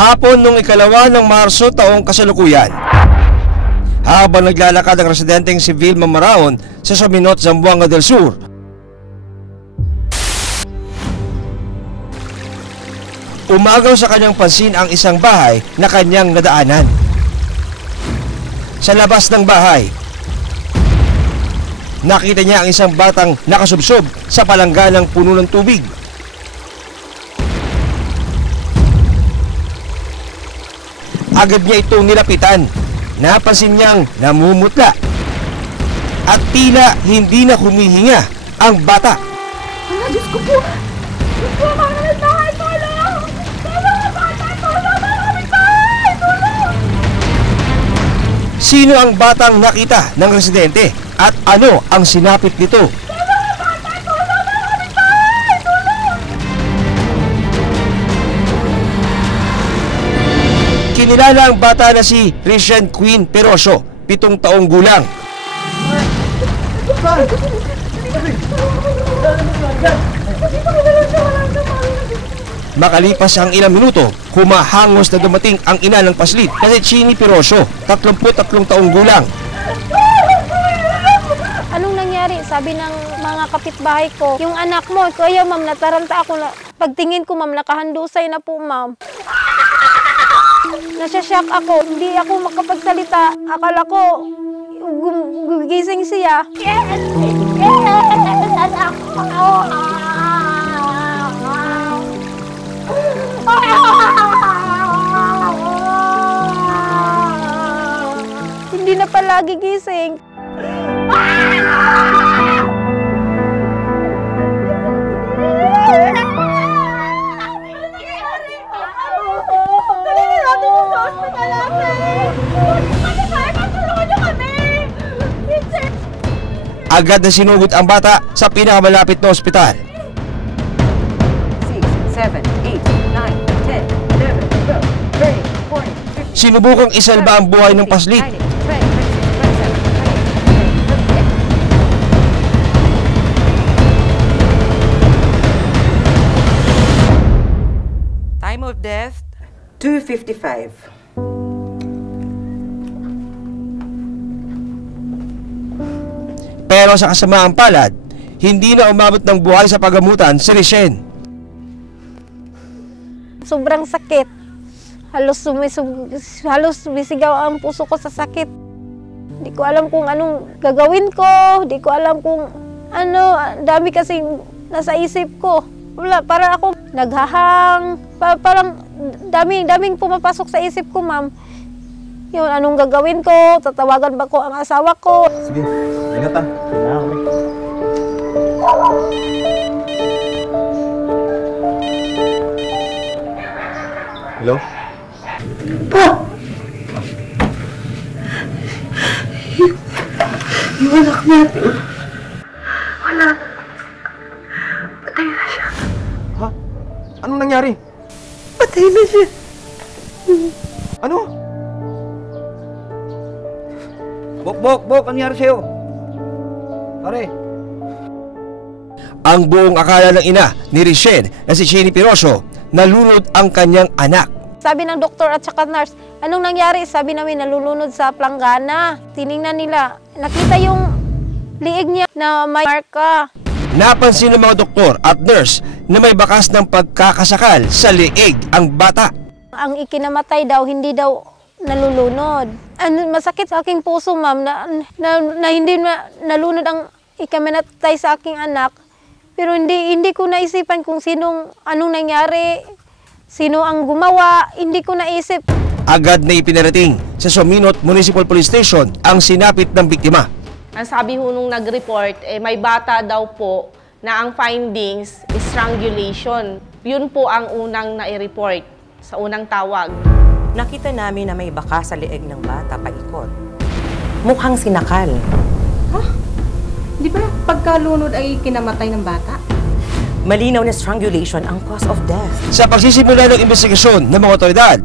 Hapon nung ikalawa ng Marso taong kasalukuyan, habang naglalakad ang residenteng si Vilma Maraon sa Sominot, Zamboanga del Sur, umagaw sa kanyang pansin ang isang bahay na kanyang nadaanan. Sa labas ng bahay, nakita niya ang isang batang nakasubsob sa palangganang puno ng tubig. Agad niya itong nilapitan. Napansin niyang namumutla at tila hindi na humihinga ang bata. Diyos ko po! Diyos ko, mga kapitbahay! Tulong! Tulong ang bata! Tulong mga kapitbahay! Tulong! Sino ang batang nakita ng residente at ano ang sinapit nito? Kinilala ang bata na si Rishane Queen Peroso, 7 taong gulang. Makalipas ang ilang minuto, humahangos na dumating ang ina ng paslit na si Chini Peroso, 33 taong gulang. Anong nangyari? Sabi ng mga kapitbahay ko, yung anak mo, kaya ma'am, nataranta ako na. Pagtingin ko ma'am, nakahandusay na po ma'am. Nasashock ako, hindi ako makapagsalita. Akala ko, gugising siya. Yes! Yes! Anak ko! Hindi na palagi gising. Agad na sinugod ang bata sa pinakamalapit na ospital. 6, 7, 8, 9, 10, 11, 12, 13, 14, 15. Sinubukang isalba ang buhay ng paslit. Time of death, 2:55. Pero sa kasamaang palad, hindi na umabot ng buhay sa pagamutan si Rishane. Sobrang sakit. Halos sumisigaw ang puso ko sa sakit. Hindi ko alam kung anong gagawin ko. Hindi ko alam kung ano. Dami kasing nasa isip ko. Wala, para ako naghahang. Parang daming pumapasok sa isip ko, ma'am. Yun, anong gagawin ko? Tatawagan ba ko ang asawa ko? Sige, ingat ah. Hello? Pa! Yung anak natin. Wala. Patay na siya. Ha? Anong nangyari? Patay na siya. Ano? Bok, ano nangyari sa'yo? Pare. Ang buong akala ng ina ni Rishane na si Chini Peroso, nalunod ang kanyang anak. Sabi ng doktor at saka nurse, anong nangyari? Sabi namin, nalulunod sa planggana. Tiningnan nila, nakita yung liig niya na may marka. Napansin ng mga doktor at nurse na may bakas ng pagkakasakal sa liig ang bata. Ang ikinamatay daw, hindi daw nalulunod. Masakit sa aking puso, ma'am, na hindi nalunod ang ikamatay sa aking anak. Pero hindi ko naisipan kung anong nangyari, sino ang gumawa, hindi ko naisip. Agad na ipinarating sa Sominot Municipal Police Station ang sinapit ng biktima. Ang sabi ho nung nag-report, may bata daw po na ang findings is strangulation. Yun po ang unang nai-report sa unang tawag. Nakita namin na may baka sa leeg ng bata paikot. Mukhang sinakal. Ha? Di ba pagkalunod ay kinamatay ng bata? Malinaw na strangulation ang cause of death. Sa pagsisimula ng investigasyon ng mga otoridad,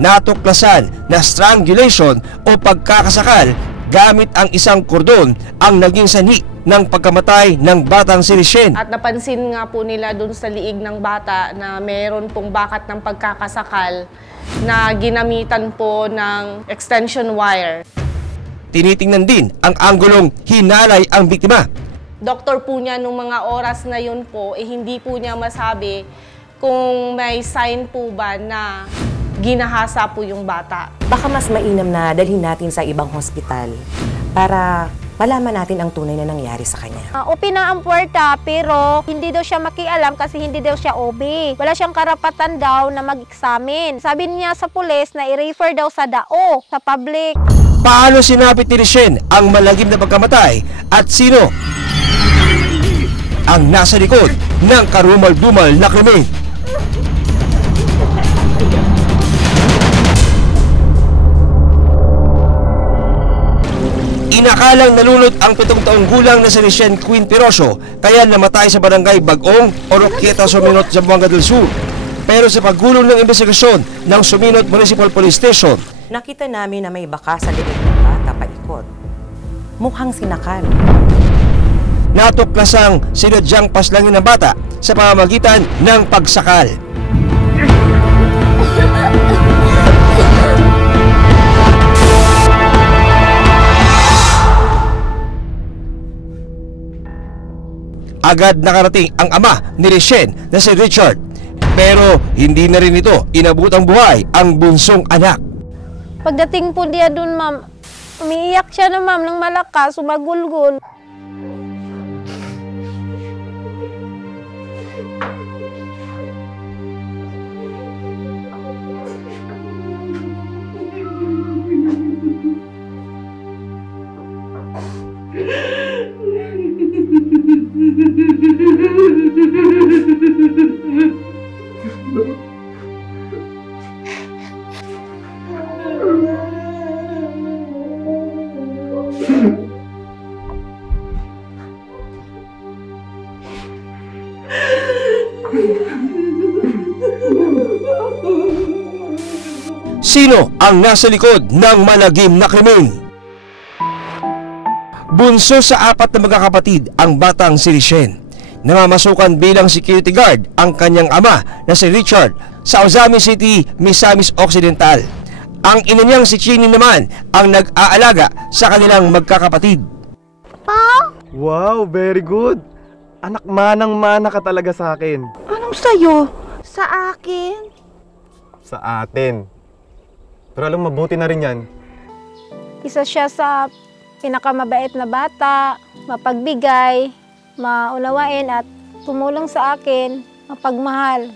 natuklasan na strangulation o pagkakasakal gamit ang isang kordon ang naging sanhi ng pagkamatay ng batang si Richelle. At napansin nga po nila dun sa liig ng bata na meron pong bakat ng pagkakasakal na ginamitan po ng extension wire. Tinitingnan din ang anggulong hinalay ang biktima. Doktor po niya nung mga oras na yun po, hindi po niya masabi kung may sign po ba na ginahasa po yung bata. Baka mas mainam na dalhin natin sa ibang hospital para malaman natin ang tunay na nangyari sa kanya. OP na ang puwerta pero hindi daw siya makialam kasi hindi daw siya OB. Wala siyang karapatan daw na mag-examine. Sabi niya sa pulis na i-refer daw sa DAO, sa public. Paano sinapit ni Richelle ang malagim na pagkamatay at sino ang nasa likod ng karumal-dumal na krimen? Inakalang nalunod ang 7 taong gulang na si Richelle Queen Piroso kaya namatay sa barangay Bagong, Oroquieta, Suminot, Zamboanga del Sur. Pero sa paggulong ng investigasyon ng Suminot Municipal Police Station, Nakita namin na may baka sa leeg ng bata paikot. Mukhang sinakal. natuklasang sinadyang paslangin ng bata sa pamamagitan ng pagsakal. Agad nakarating ang ama ni Richelle na si Richard, pero hindi na rin ito inabot ang buhay ang bunsong anak. Pagdating po niya dun, ma'am, umiiyak siya na, ma'am, ng malakas, sumagulgol. Sino ang nasa likod ng malagim na krimen? Bunso sa 4 na magkakapatid ang batang si Richelle. Namamasukan bilang security guard ang kanyang ama na si Richard sa Ozami City, Misamis Occidental. Ang ina niyang si Chini naman ang nag-aalaga sa kanilang magkakapatid. Wow, very good. Anak manang-mana ka talaga sa akin. Anong sa'yo? Sa akin? Sa atin. Pero alam, mabuti na rin yan. Isa siya sa pinakamabait na bata, mapagbigay, maunawain at tumulong sa akin, mapagmahal.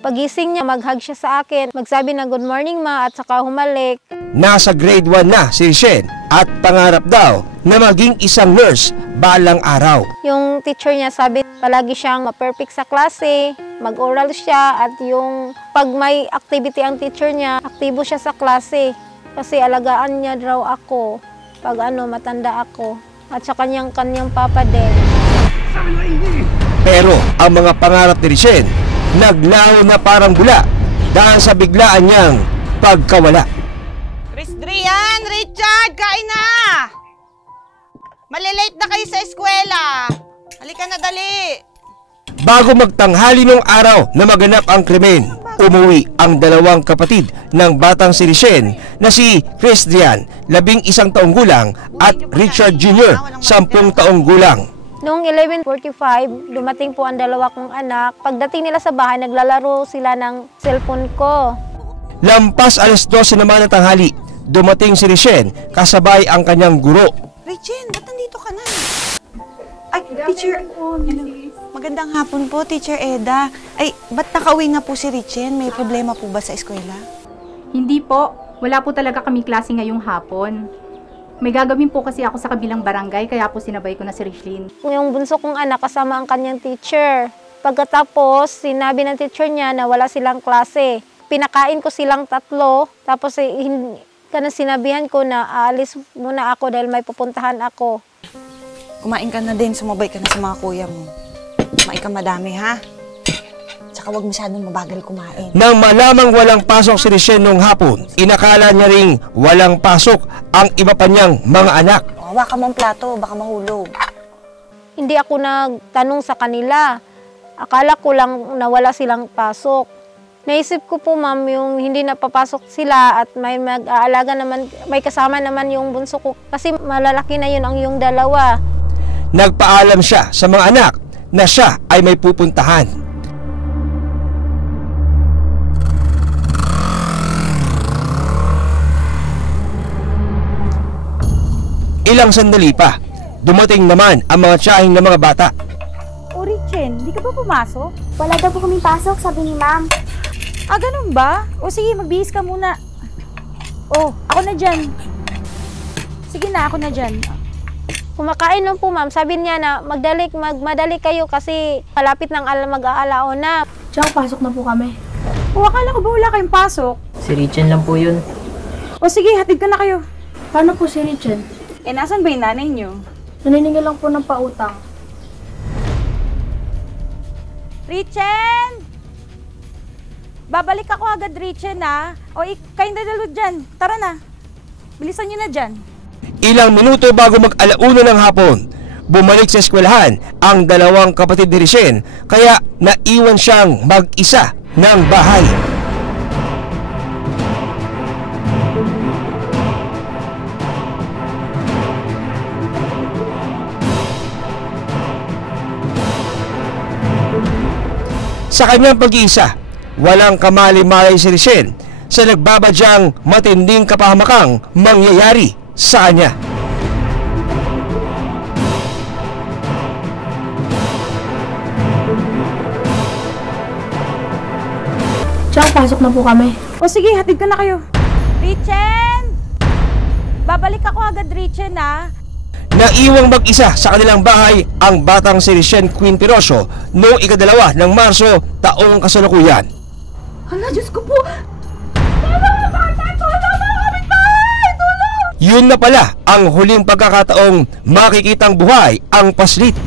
Pagising niya, mag-hug siya sa akin, magsabi na good morning ma at saka humalik. Nasa grade 1 na si Richelle at pangarap daw na maging isang nurse balang araw. Yung teacher niya sabi palagi siyang ma-perfect sa klase, mag-oral siya at yung pag may activity ang teacher niya, aktibo siya sa klase. Kasi alagaan niya raw ako pag matanda ako at sa kanyang papa din. Pero ang mga pangarap ni Richelle naglaho na parang bula dahil sa biglaan niyang pagkawala. Drian, Richard, kain na! Malilate na kayo sa eskwela. Halika na, dali. Bago magtanghali nung araw na maganap ang krimen, umuwi ang 2 kapatid ng batang si Richelle na si Drian, 11 taong gulang, at Richard Jr., 10 taong gulang. Noong 11:45, dumating po ang 2 kong anak. Pagdating nila sa bahay, naglalaro sila ng cellphone ko. Lampas 12:00 naman ng tanghali, dumating si Richelle kasabay ang kanyang guro. Richard, ba't nandito ka na? Ay, teacher. Magandang hapon po, Teacher Eda. Ay, ba't nakauwi na po si Richard? May problema po ba sa eskwela? Hindi po. Wala po talaga kaming klase ngayong hapon. May gagawin po kasi ako sa kabilang barangay, kaya po sinabay ko na si Richelle. Yung bunso kong anak kasama ang kanyang teacher. Pagkatapos, sinabi ng teacher niya na wala silang klase. Pinakain ko silang 3, tapos sinabihan ko na aalis muna ako dahil may pupuntahan ako. Kumain ka na din, sumabay ka na sa mga kuya mo. Kumain ka madami, ha? Tsaka Tsaka huwag masyadong mabagal kumain. Nang malamang walang pasok si Richelle noong hapon, inakala niya ring walang pasok ang iba pa niyang mga anak. Hawa ka mong plato, baka mahulog. Hindi ako nagtanong sa kanila. Akala ko lang na wala silang pasok. Naisip ko po, ma'am, yung hindi napapasok sila at may mag-aalaga naman, may kasama naman yung bunso ko. Kasi malalaki na yun ang yung dalawa. Nagpaalam siya sa mga anak na siya ay may pupuntahan. Ilang sandali pa, dumating naman ang mga tiyahing ng mga bata. O Richelle, hindi ka ba pumasok? Wala daw po kaming pasok, sabi ni ma'am. Ah, ganun ba? O sige, magbihis ka muna. Oh, ako na dyan. Sige na, ako na dyan. Kumakain lang po, ma'am. Sabi niya na magmadali kayo kasi malapit ng mag-aalaon na. Tsaka pasok na po kami. O, akala ko ba wala kayong pasok? Si Richelle lang po yun. O sige, hatid ko na kayo. Paano po si Richelle? Eh, nasan ba yung nanay niyo? Naniningil lang po ng pautang. Richelle! Babalik ako agad, Richelle, ha? O, kayong dadalo dyan. Tara na. Bilisan nyo na dyan. Ilang minuto bago mag-alauna ng hapon, bumalik sa eskwelahan ang dalawang kapatid ni Richelle, kaya naiwan siyang mag-isa ng bahay. Sa kanyang pag-iisa, walang kamali-malay si Richelle sa nagbabadyang matinding kapahamakang mangyayari sa kanya. Tsaka pasok na po kami. O sige, hatid ko na kayo. Richelle! Babalik ako agad, Richelle, ha? Naiwang mag-isa sa kanilang bahay ang batang si Richelle Queen Piroso noong 2 ng Marso taong kasalukuyan. Hala, Diyos ko po! Yun na pala ang huling pagkakataong makikitang buhay ang paslit.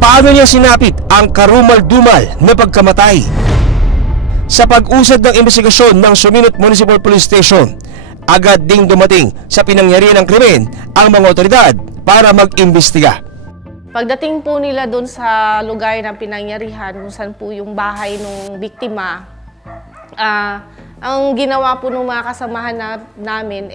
Paano niya sinapit ang karumal-dumal na pagkamatay? Sa pag-usad ng investigasyon ng Suminot Municipal Police Station, agad ding dumating sa pinangyarihan ng krimen ang mga otoridad para mag-imbestiga. Pagdating po nila doon sa lugar ng pinangyarihan, kung saan po yung bahay ng biktima, ang ginawa po ng mga kasamahan namin,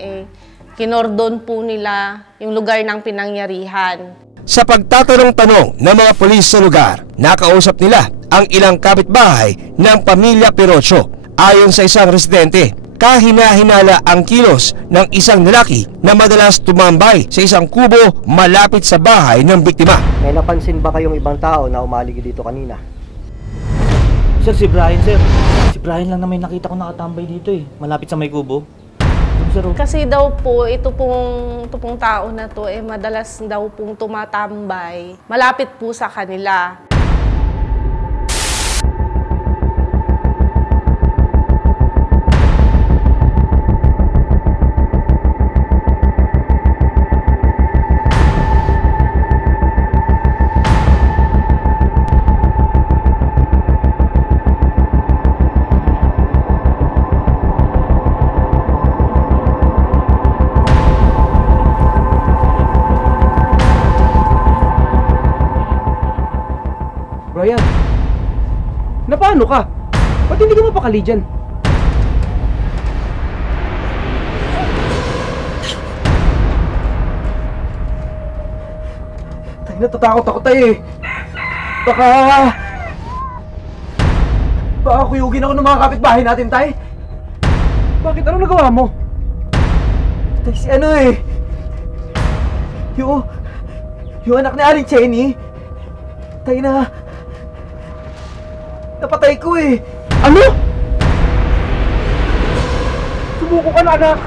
kinordon po nila yung lugar ng pinangyarihan. Sa pagtatanong-tanong ng mga pulis sa lugar, nakausap nila ang ilang kapitbahay ng pamilya Piroso. Ayon sa isang residente, kahina-hinala ang kilos ng isang lalaki na madalas tumambay sa isang kubo malapit sa bahay ng biktima. May napansin ba kayong ibang tao na umaligid dito kanina? Sir, si Brian, sir. Si Brian lang na may nakita ko nakatambay dito eh. Malapit sa may kubo. Sir, kasi daw po, ito pong tao na to, madalas daw pong tumatambay. Malapit po sa kanila. Brian, na paano ka? Ba't hindi ka mapakali dyan? Tayo, natatakot ako tayo eh. Baka kuyugin ako ng mga kapitbahay natin, tay. Bakit? Anong nagawa mo? Tay, si ano eh. Yung anak ni Aling Chenny. Tay na... Napatay ko eh! Ano? Sumuko ka na, anak!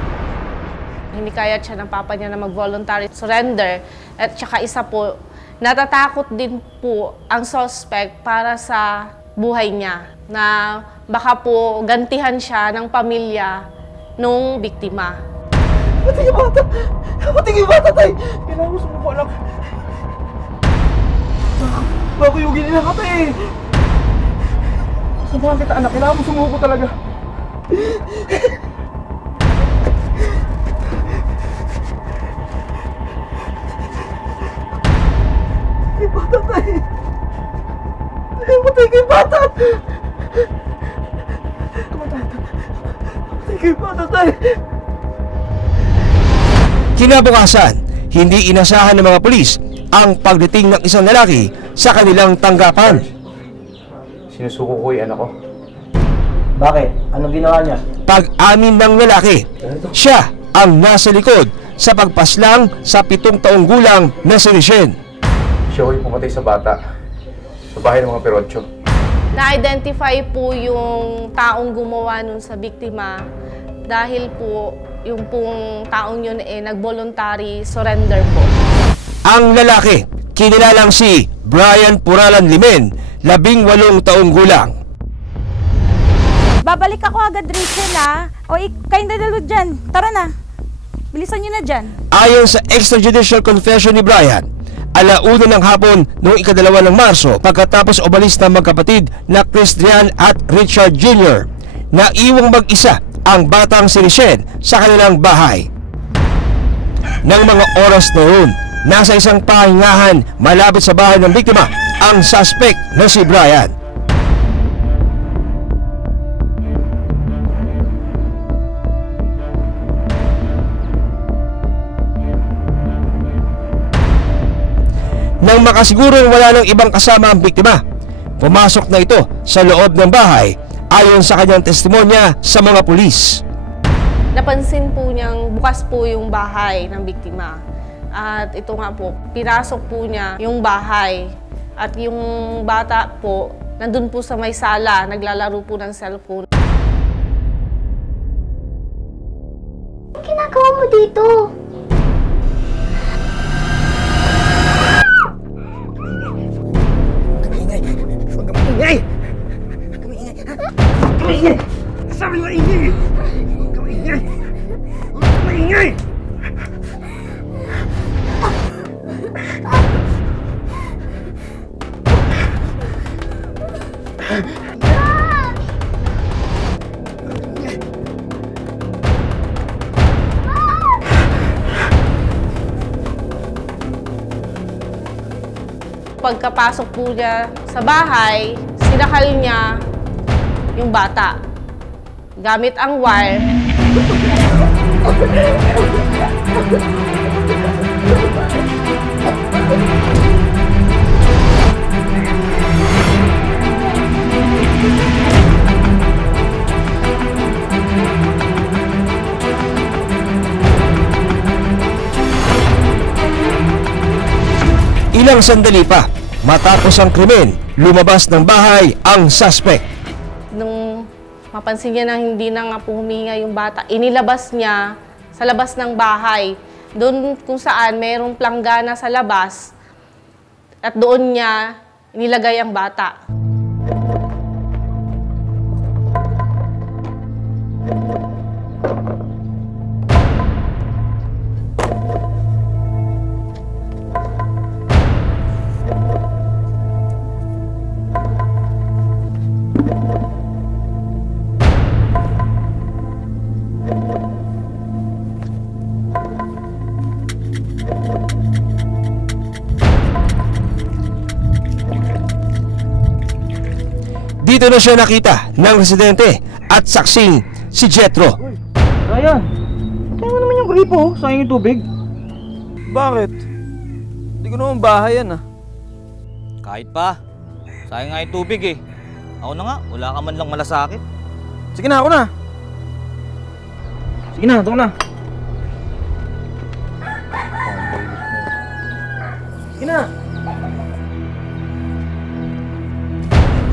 Hindi kaya siya ng papa niya na mag-voluntary surrender. At saka isa po, natatakot din po ang suspect para sa buhay niya. Na baka po gantihan siya ng pamilya nung biktima. Pati yung bata! Pati yung bata, tay! Kailangan mo sumuko, anak! Baka kuyugin nila ka eh. Subukan kita anak, kailangan mo sumuko talaga. Kay bata tayo. Matay kay bata. Matay kay bata tayo. Kinabukasan, hindi inasahan ng mga pulis ang pagdating ng isang lalaki sa kanilang tanggapan. Sinusuko ko yung anak ko. Bakit? Anong ginawa niya? Pag-amin ng lalaki, siya ang nasa likod sa pagpaslang sa 7 taong gulang na si Richelle. Siya ko yung pumatay sa bata. Sa bahay ng mga Perotcho. Na-identify po yung taong gumawa nun sa biktima dahil po yung pong taong yun nag-voluntary surrender po. Ang lalaki, kinilalang si Brian Puralan Limen, 18 taong gulang. Babalik ako agad, Rachel, ha? O, kayong dalawa dyan. Tara na. Bilisan nyo na dyan. Ayon sa extrajudicial confession ni Brian, 1:00 ng hapon noong 2 ng Marso pagkatapos umalis ng magkapatid na Christian at Richard Jr. Naiwang mag-isa ang batang si Richelle sa kanilang bahay. Nang mga oras noon, nasa isang pahingahan malapit sa bahay ng biktima ang suspect na si Brian. Nang makasigurong wala nang ibang kasama ang biktima, pumasok na ito sa loob ng bahay ayon sa kanyang testimonya sa mga pulis. Napansin po niyang bukas po yung bahay ng biktima. At ito nga po, pinasok po niya yung bahay. At yung bata po, nandun po sa may sala, naglalaro po ng cellphone. Anong ginagawa mo dito? Maingay! Maingay! Sabi mo maingay! Maingay! Maingay! Pagkapasok po niya sa bahay, sinakal niya yung bata. Gamit ang wire. Ilang sandali pa, matapos ang krimen, lumabas ng bahay ang suspect. Nung mapansin niya na hindi na nga po huminga yung bata, inilabas niya sa labas ng bahay. Doon kung saan mayroong planggana sa labas at doon niya inilagay ang bata. Dito na siya nakita ng residente at saksing si Jetro. Ryan, tayo mo naman yung gripo, sayang yung tubig. Bakit? Hindi ko naman bahay yan ah. Kahit pa, sayang nga yung tubig eh. Ako na nga, wala ka man lang malasakit. Sige na, ako na. Sige na, ito na. Sige na.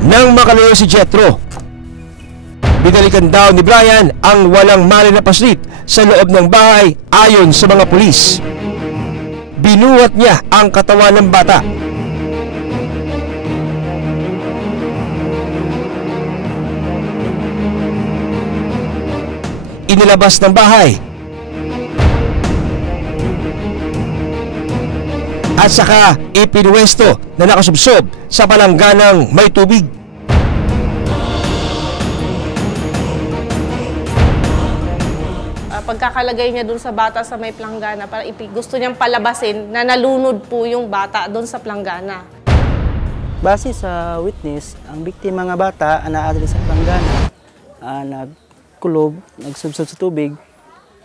Nang makalayo si Jetro, binalikan daw ni Brian ang walang mali na paslit sa loob ng bahay ayon sa mga pulis. Binuhat niya ang katawan ng bata. Inilabas ng bahay at saka ipinwesto na nakasubsob sa palangganang may tubig. Pagkakalagay niya dun sa bata sa may planggana, para gusto niyang palabasin na nalunod po yung bata dun sa planggana. Base sa witness, ang biktima nga bata naadali sa planggana, nagkulob, nagsubsob sa tubig,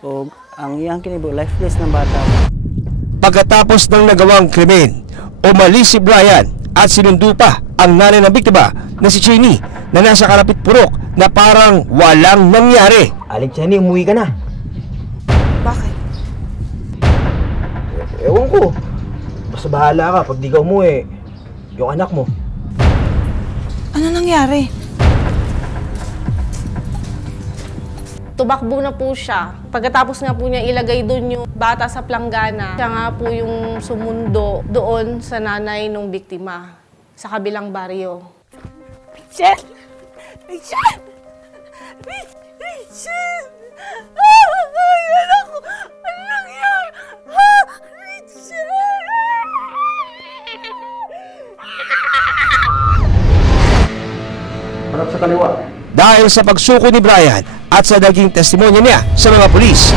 o ang iyang kinibo, lifeless ng bata. Pagkatapos ng nagawang krimen, umalis si Brian at sinundo pa ang nanay ng biktima na si Chenny na nasa kalapit purok na parang walang nangyari. Aling Chenny, umuwi ka na. Bakit? Ewan ko. Basta bahala ka pag di ka umuwi. Yung anak mo. Ano nangyari? Tumakbo na po siya. Pagkatapos nga po niya ilagay doon yung bata sa planggana, siya nga po yung sumundo doon sa nanay ng biktima sa kabilang baryo. Richard! Richard! Richard! Ay, anak ko! Ano nangyari? Richard! Harap sa kaliwa. Dahil sa pagsuko ni Brian at sa naging testimonya niya sa mga pulis,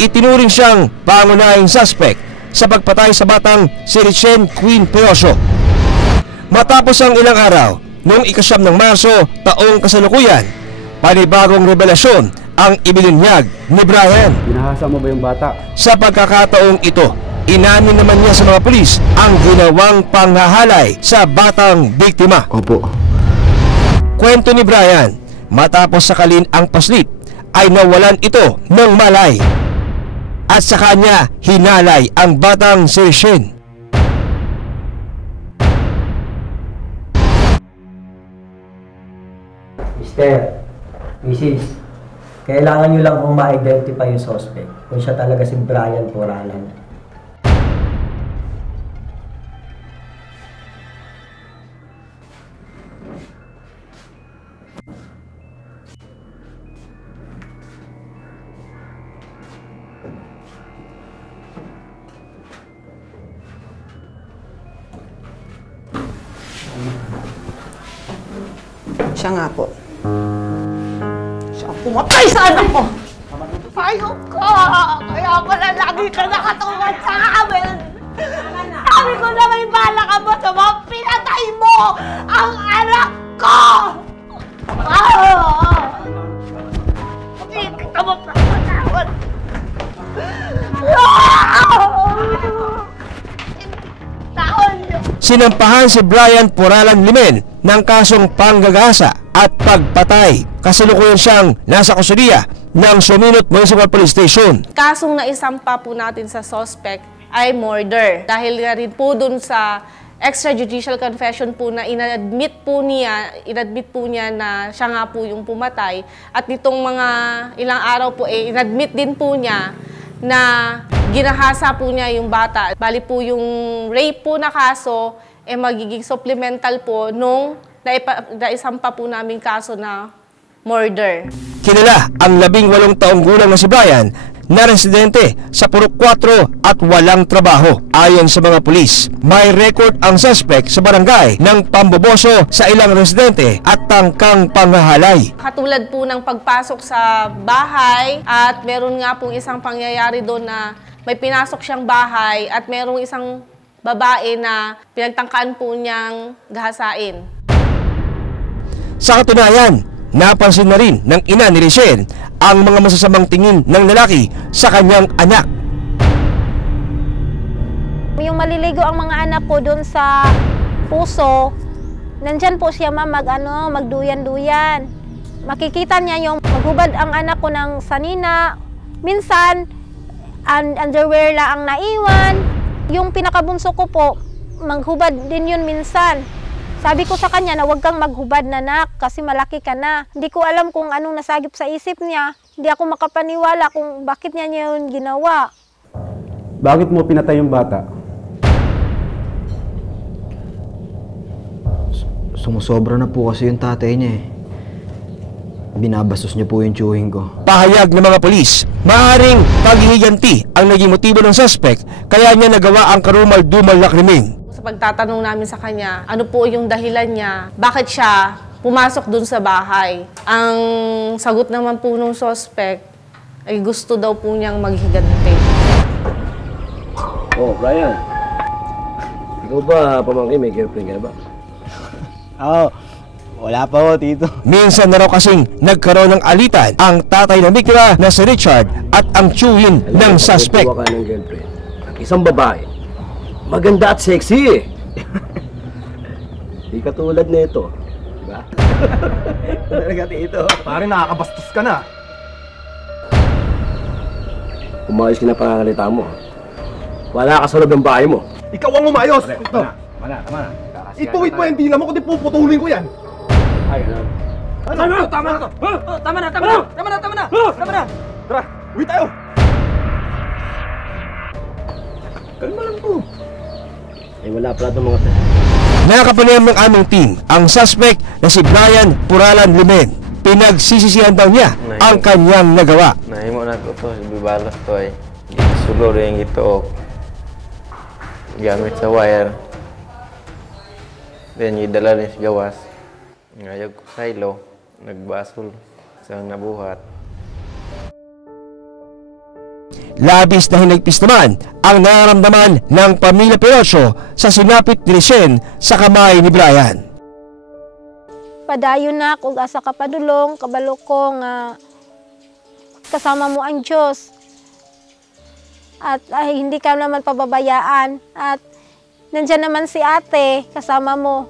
itinuring siyang pangunahing suspect sa pagpatay sa batang si Richelle Queen Peroso. Matapos ang ilang araw, noong ika-9 ng Marso taong kasalukuyan, panibagong revelasyon ang ibinunyag ni Brian. Binahasa mo ba yung bata? Sa pagkakataong ito, inamin naman niya sa mga pulis ang ginawang panghahalay sa batang biktima. Opo. Kwento ni Brian, matapos sakalin ang paslit, ay nawalan ito ng malay. At sa kanya, hinalay ang batang si Richelle. Mister, Mrs., kailangan nyo lang kung ma-identify yung suspect kung siya talaga si Brian Poralan. Siya nga po. Siya ang pumatay sa anak ko! Hayop ka! Kaya pala lagi ka nakatulad sa amin! Sabi ko na may bala ka mo sa mga pinatay mo ang anak ko! Hindi kita mapapatawad! Sinampahan si Brian Poralan Limen ng kasong panggagasa at pagpatay. Kasalukuyan siyang nasa kustudiya ng Suminot Municipal Police Station. Kasong naisampa po natin sa suspect ay murder. Dahil nga rin po dun sa extrajudicial confession po na inadmit po niya na siya nga po yung pumatay. At nitong mga ilang araw po inadmit din po niya na ginahasa po niya yung bata. Bali po yung rape po na kaso magiging supplemental po nung naisampa po namin kaso na murder. Kilala ang 18 taong gulang na si Brian na residente sa Purok 4 at walang trabaho. Ayon sa mga pulis, may record ang suspect sa barangay ng pamboboso sa ilang residente at tangkang panghahalay. Katulad po ng pagpasok sa bahay at meron nga pong isang pangyayari doon na may pinasok siyang bahay at merong isang babae na pinagtangkaan po niyang gahasain. Sa katunayan, napansin na rin ng ina ni Richelle ang mga masasamang tingin ng lalaki sa kanyang anak. Yung maliligo ang mga anak ko doon sa puso, nandyan po siya magduyan-duyan. Makikita niya yung maghubad ang anak ko ng sanina. Minsan, underwear lang ang naiwan. Yung pinakabunso ko po, maghubad din yun minsan. Sabi ko sa kanya na huwag kang maghubad na nak kasi malaki ka na. Hindi ko alam kung anong nasagip sa isip niya. Hindi ako makapaniwala kung bakit niya yun ginawa. Bakit mo pinatay yung bata? Sumusobra na po kasi yung tatay niya eh. binabastos niyo po yung tiyuhin ko. Pahayag ng mga pulis, maaaring paghihiganti ang naging motibo ng suspect kaya niya nagawa ang karumal-dumal na krimen. Sa pagtatanong namin sa kanya, ano po yung dahilan niya, bakit siya pumasok dun sa bahay. Ang sagot naman po ng suspect ay gusto daw po niyang maghiganti. Oh, Brian. Ikaw ba, pamangkin, may girlfriend ka na ba? Oo. Wala pa ho, tito. Minsan na raw kasing nagkaroon ng alitan ang tatay ng biktima na si Richard at ang tiyuhin ng suspect. Ka ng girlfriend. Isang babae. Maganda at sexy eh. Di katulad nito. Diba? Talaga, tito. Pare, nakakabastos ka na. Umayos ka na pangangalita mo. Wala ka sa loob ng bahay mo. Ikaw ang umayos! Tama na. Ituwid mo yung dila mo, kundi puputulin ko yan. Ay, ano? Tama na to! Tama na! Tara, uwi tayo! Kalma lang po. Ay, wala pala itong mga tayo. Nakakapanayam ng aming team ang suspect na si Brian Puralan Limen. Pinagsisisihan daw niya ang kanyang nagawa. Nahimo na ko to, bibalas to ay. Sulo rin ito gamit sa wire. Then idala rin sa gawas. Ngayag ko sa ilo, nagbasol sa nabuhat. Labis na hinagpis naman ang nararamdaman ng pamilya Perocho sa sinapit ni Richelle sa kamay ni Brian. Padayon na kung asa ka padulong, kabalo ko nga kasama mo ang Diyos. At hindi ka naman pababayaan. At nandyan naman si ate, kasama mo.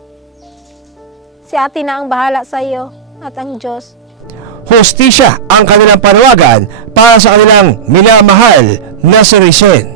Si ate na ang bahala sa iyo at ang Diyos. Hustisya ang kanilang panawagan para sa kanilang minamahal na si Richelle.